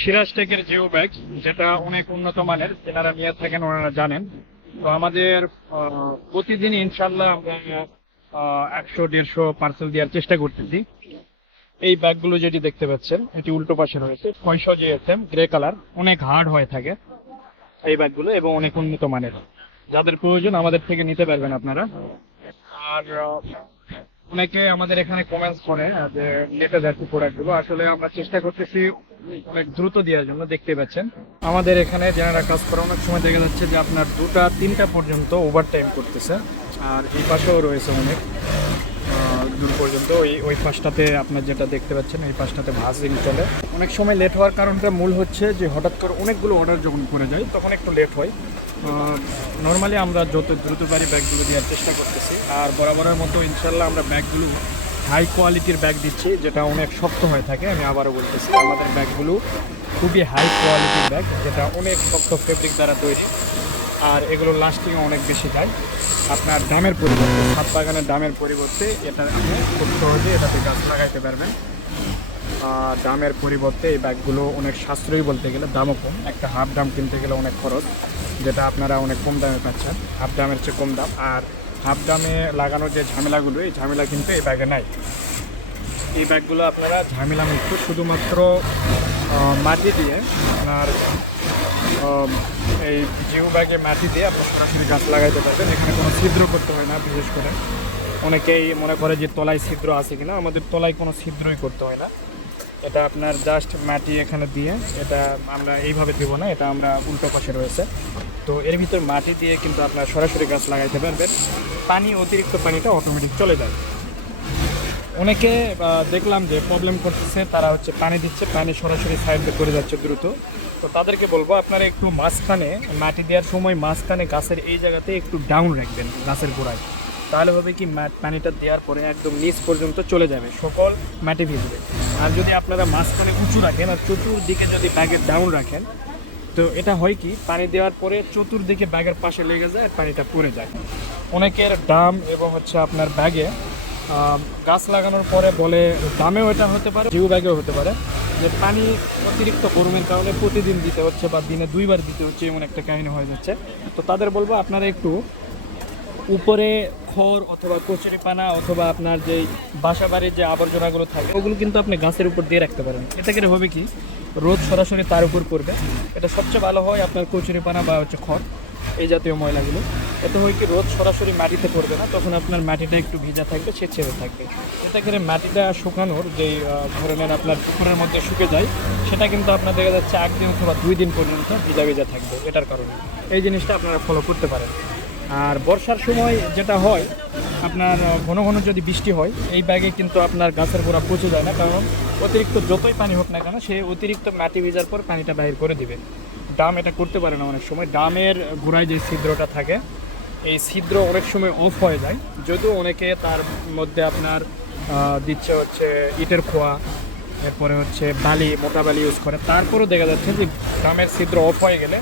Siraj টেকের geo bag, যেটা অনেক উন্নত মানের, যেনারা নিয়ে থাকেন, ওনারা জানেন। তো আমাদের প্রতিদিন ইনশাল্লাহ আমরা একশো, দেড়শো পার্সেল দেওয়ার চেষ্টা করতেছি। এই ব্যাগগুলো যেটি দেখতে পাচ্ছেন, এটি উল্টো পাশে রয়েছে, ছয়শো জিএসএম, গ্রে কালার, অনেক হার্ড হয়ে থাকে এই ব্যাগগুলো এবং অনেক উন্নত মানের। যাদের প্রয়োজন আমাদের থেকে নিতে পারবেন আপনারা। আর অনেকে আমাদের এখানে কমেন্টস করে যে নেটে যাচ্ছে প্রোডাক্টগুলো আসলে আমরা চেষ্টা করতেছি দ্রুত দেওয়ার জন্য দেখতে পাচ্ছেন। আমাদের এখানে যারা কাজ করে, অনেক সময় দেখা যাচ্ছে যে আপনার দুটা, তিনটা পর্যন্ত ওভার টাইম করতেছে। আর এই পাশেও রয়েছে অনেক দূর পর্যন্ত। ওই ওই পাশটাতে আপনার যেটা দেখতে পাচ্ছেন, এই পাশটাতে ভাসিং চলে। অনেক সময় লেট হওয়ার কারণটা মূল হচ্ছে যে হঠাৎ করে অনেকগুলো অর্ডার যখন করে যায়, তখন একটু লেট হয়। নর্মালি আমরা যত দ্রুত পারি ব্যাগগুলো দেওয়ার চেষ্টা করতেছি। আর বরাবরের মতো ইনশাল্লাহ আমরা ব্যাগগুলো হাই কোয়ালিটির ব্যাগ দিচ্ছি, যেটা অনেক শক্ত হয়ে থাকে, আমি আবারও বলতেছি, আমাদের ব্যাগগুলো খুবই হাই কোয়ালিটির ব্যাগ যেটা অনেক শক্ত ফেব্রিক দ্বারা তৈরি, আর এগুলো লাস্টিংও অনেক বেশি যায়। আপনার দামের পরিবর্তে, ছাদ বাগানের দামের পরিবর্তে এটা আপনি খুব সহজে এটাতে গাছ লাগাইতে পারবেন। আর দামের পরিবর্তে এই ব্যাগগুলো অনেক সাশ্রয়ী বলতে গেলে দামও কম, একটা হাফ দাম কিনতে গেলে অনেক খরচ, যেটা আপনারা অনেক কম দামে পাচ্ছেন হাফ দামের চেয়ে কম দাম। আর হাফ দামে লাগানোর যে ঝামেলাগুলো, এই ঝামেলা কিন্তু এই ব্যাগে নাই। এই ব্যাগগুলো আপনারা ঝামেলা মুক্ত শুধুমাত্র মাটি দিয়ে, আপনার এই জিও ব্যাগে মাটি দিয়ে আপনার সরাসরি গাছ লাগাইতে পারবেন। এখানে কোনো ছিদ্র করতে হয় না, বিশেষ করে। অনেকেই মনে করে যে তলায় ছিদ্র আছে কিনা, আমাদের তলায় কোনো ছিদ্রই করতে হয় না। এটা আপনার জাস্ট মাটি এখানে দিয়ে, এটা আমরা এইভাবে দেব না, এটা আমরা উল্টো পাশে রয়েছে। তো এর ভিতর মাটি দিয়ে কিন্তু আপনার সরাসরি গাছ লাগাইতে পারবেন। পানি, অতিরিক্ত পানিটা অটোমেটিক চলে যায়। অনেকে দেখলাম যে প্রবলেম করতেছে, তারা হচ্ছে পানি দিচ্ছে, পানি সরাসরি সাইডে করে যাচ্ছে দ্রুত। তো তাদেরকে বলব, আপনারা একটু মাঝখানে, মাটি দেওয়ার সময় মাঝখানে গাছের এই জায়গাতে একটু ডাউন রাখবেন গাছের গোড়ায়। তাহলে হবে কি পানিটা দেওয়ার পরে একদম নিচ পর্যন্ত চলে যাবে, সকল মাটি ভিজবে। আর যদি আপনারা মাঝখানে উঁচু রাখেন, আর চতুর্দিকে যদি ব্যাগের ডাউন রাখেন তো এটা হয় কি, পানি দেওয়ার পরে চতুর্দিকে ব্যাগের পাশে লেগে যায়, পানিটা পড়ে যায়। অনেকের ডাম এবং হচ্ছে আপনার ব্যাগে গাছ লাগানোর পরে বলে দামেও এটা হতে পারে, জিও ব্যাগেও হতে পারে। যে পানি অতিরিক্ত গরমের কারণে প্রতিদিন দিতে হচ্ছে বা দিনে দুইবার দিতে হচ্ছে এমন একটা কাহিনী হয়ে যাচ্ছে। তো তাদের বলব আপনারা একটু উপরে খড় অথবা কচুরি পানা অথবা আপনার যেই বাসা বাড়ির যে আবর্জনাগুলো থাকে, ওগুলো কিন্তু আপনি গাছের উপর দিয়ে রাখতে পারেন। এটা করে হবে কি রোদ সরাসরি তার উপর পড়বে। এটা সবচেয়ে ভালো হয় আপনার কচুরি পানা বা হচ্ছে খড়, এই জাতীয় ময়লাগুলো। এতে হয় কি রোদ সরাসরি মাটিতে পড়বে না, তখন আপনার মাটিটা একটু ভিজা থাকবে ছেড়ে থাকবে। এতে করে মাটিটা শুকানোর যেই ধরনের আপনার পুকুরের মধ্যে শুকে যায়, সেটা কিন্তু আপনার দেখা যাচ্ছে একদিন অথবা দুই দিন পর্যন্ত ভিজা ভিজা থাকবে, এটার কারণে। এই জিনিসটা আপনারা ফলো করতে পারেন। আর বর্ষার সময় যেটা হয়, আপনার ঘন ঘন যদি বৃষ্টি হয়, এই ব্যাগে কিন্তু আপনার গাছের গোড়া পচে যায় না, কারণ অতিরিক্ত যতই পানি হোক না কেন, সে অতিরিক্ত মাটি ভেজার পর পানিটা বাইর করে দিবে। ডাম এটা করতে পারে না অনেক সময়। ডামের গোড়ায় যে ছিদ্রটা থাকে, এই ছিদ্র অনেক সময় অফ হয়ে যায়। যদিও অনেকে তার মধ্যে আপনার দিচ্ছে হচ্ছে ইটের খোয়া, এরপরে হচ্ছে বালি, মোটা বালি ইউজ করে। তারপরেও দেখা যাচ্ছে যে ডামের ছিদ্র অফ হয়ে গেলে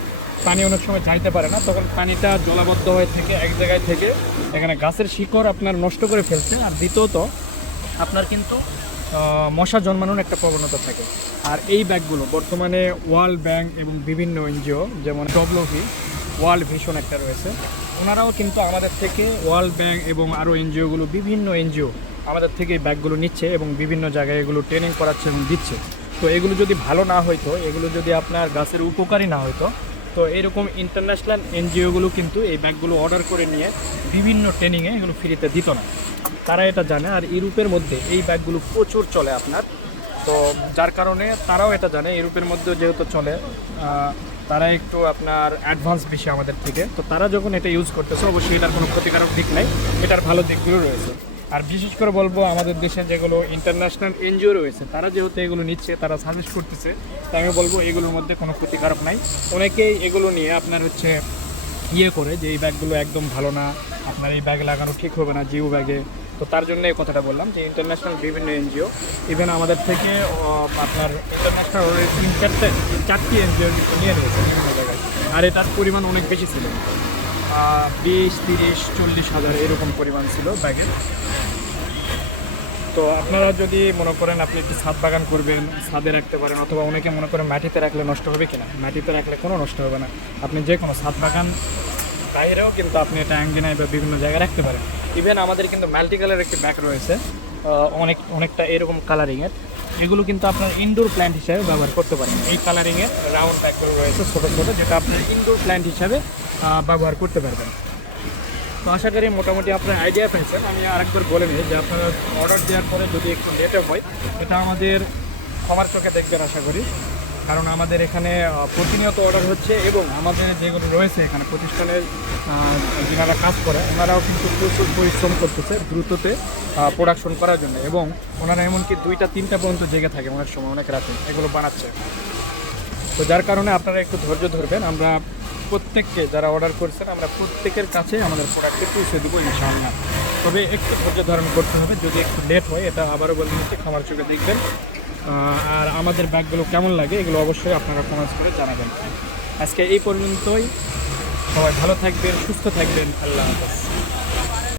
পানি অনেক সময় যাইতে পারে না, তখন পানিটা জলাবদ্ধ হয়ে থেকে এক জায়গায় থেকে এখানে গাছের শিকড় আপনার নষ্ট করে ফেলছে। আর দ্বিতীয়ত, আপনার কিন্তু মশা জন্মানোর একটা প্রবণতা থাকে। আর এই ব্যাগগুলো বর্তমানে ওয়ার্ল্ড ব্যাংক এবং বিভিন্ন এনজিও, যেমন ডব্লভি ওয়ার্ল্ড ভিশন একটা রয়েছে। ওনারাও কিন্তু আমাদের থেকে ওয়ার্ল্ড ব্যাংক এবং আরও এনজিওগুলো, বিভিন্ন এনজিও আমাদের থেকে এই ব্যাগগুলো নিচ্ছে এবং বিভিন্ন জায়গায় এগুলো ট্রেনিং করাচ্ছে এবং দিচ্ছে। তো এগুলো যদি ভালো না হইতো, এগুলো যদি আপনার গাছের উপকারী না হইতো তো এরকম ইন্টারন্যাশনাল এনজিওগুলো কিন্তু এই ব্যাগগুলো অর্ডার করে নিয়ে বিভিন্ন ট্রেনিংয়ে এগুলো ফ্রিতে দিত না। তারা এটা জানে আর ইউরোপের মধ্যে এই ব্যাগগুলো প্রচুর চলে আপনার। তো যার কারণে তারাও এটা জানে, ইউরোপের মধ্যে যেহেতু চলে তারা একটু আপনার অ্যাডভান্স বেশি আমাদের থেকে। তো তারা যখন এটা ইউজ করতেছে, অবশ্যই এটার কোনো ক্ষতিকারক দিক নাই, এটার ভালো দিকগুলো রয়েছে। আর বিশেষ করে বলব, আমাদের দেশে যেগুলো ইন্টারন্যাশনাল এনজিও রয়েছে, তারা যেহেতু এগুলো নিচ্ছে, তারা সাজেস্ট করতেছে, তাই আমি বলব এগুলোর মধ্যে কোনো ক্ষতিকারক নাই। অনেকেই এগুলো নিয়ে আপনার হচ্ছে ইয়ে করে যে, এই ব্যাগগুলো একদম ভালো না, আপনার এই ব্যাগ লাগানো ঠিক হবে না, জিও ব্যাগে। তো তার জন্য এই কথাটা বললাম যে ইন্টারন্যাশনাল বিভিন্ন এনজিও ইভেন আমাদের থেকে আপনার ইন্টারন্যাশনাল তিন চারটে, চারটি এনজিও নিয়ে রয়েছে বিভিন্ন জায়গায়। আর এটার পরিমাণ অনেক বেশি ছিল। বিশ, তিরিশ, চল্লিশ হাজার এরকম পরিমাণ ছিল ব্যাগের তো আপনারা যদি মনে করেন আপনি একটু ছাদ বাগান করবেন, ছাদে রাখতে পারেন, অথবা অনেকে মনে করেন মাটিতে রাখলে নষ্ট হবে কিনা? মাটিতে রাখলে কোনো নষ্ট হবে না। আপনি যে কোনো ছাদ বাগান বাইরেও কিন্তু আপনি এটা অ্যাঙ্গিনায় বা বিভিন্ন জায়গায় রাখতে পারেন। ইভেন আমাদের কিন্তু মাল্টি কালার একটি ব্যাগ রয়েছে। অনেক, অনেকটা এরকম কালারিংয়ের এগুলো কিন্তু আপনার ইনডোর প্ল্যান্ট হিসাবে ব্যবহার করতে পারেন। এই কালারিংয়ের রাউন্ড প্যাকগুলো রয়েছে ছোটো ছোটো, যেটা আপনার ইনডোর প্ল্যান্ট হিসাবে ব্যবহার করতে পারবেন। তো আশা করি মোটামুটি আপনার আইডিয়া পেয়েছেন। আমি আরেকবার বলে নিই যে আপনার অর্ডার দেওয়ার পরে যদি একটু লেটে হয়, এটা আমাদের সবার চোখে দেখবেন, আশা করি। কারণ আমাদের এখানে প্রতিনিয়ত অর্ডার হচ্ছে এবং আমাদের যেগুলো রয়েছে এখানে প্রতিষ্ঠানের যারা কাজ করে, ওনারাও কিন্তু প্রচুর পরিশ্রম করতেছে দ্রুততে প্রোডাকশন করার জন্য এবং ওনারা এমনকি দুইটা, তিনটা পর্যন্ত জেগে থাকে অনেক সময়, অনেক রাতে এগুলো বানাচ্ছে। তো যার কারণে আপনারা একটু ধৈর্য ধরবেন, আমরা প্রত্যেককে যারা অর্ডার করছেন, আমরা প্রত্যেকের কাছে আমাদের প্রোডাক্টে পৌঁছে দেবো ইনশাআল্লাহ। তবে একটু ধৈর্য ধারণ করতে হবে, যদি একটু লেট হয়, এটা আবারও বলে নিচ্ছি খামার চোখে দেখবেন। আর আমাদের ব্যাগগুলো কেমন লাগে, এগুলো অবশ্যই আপনারা কমেন্টস করে জানাবেন। আজকে এই পর্যন্তই। সবাই ভালো থাকবেন, সুস্থ থাকবেন। আল্লাহ হাফেজ।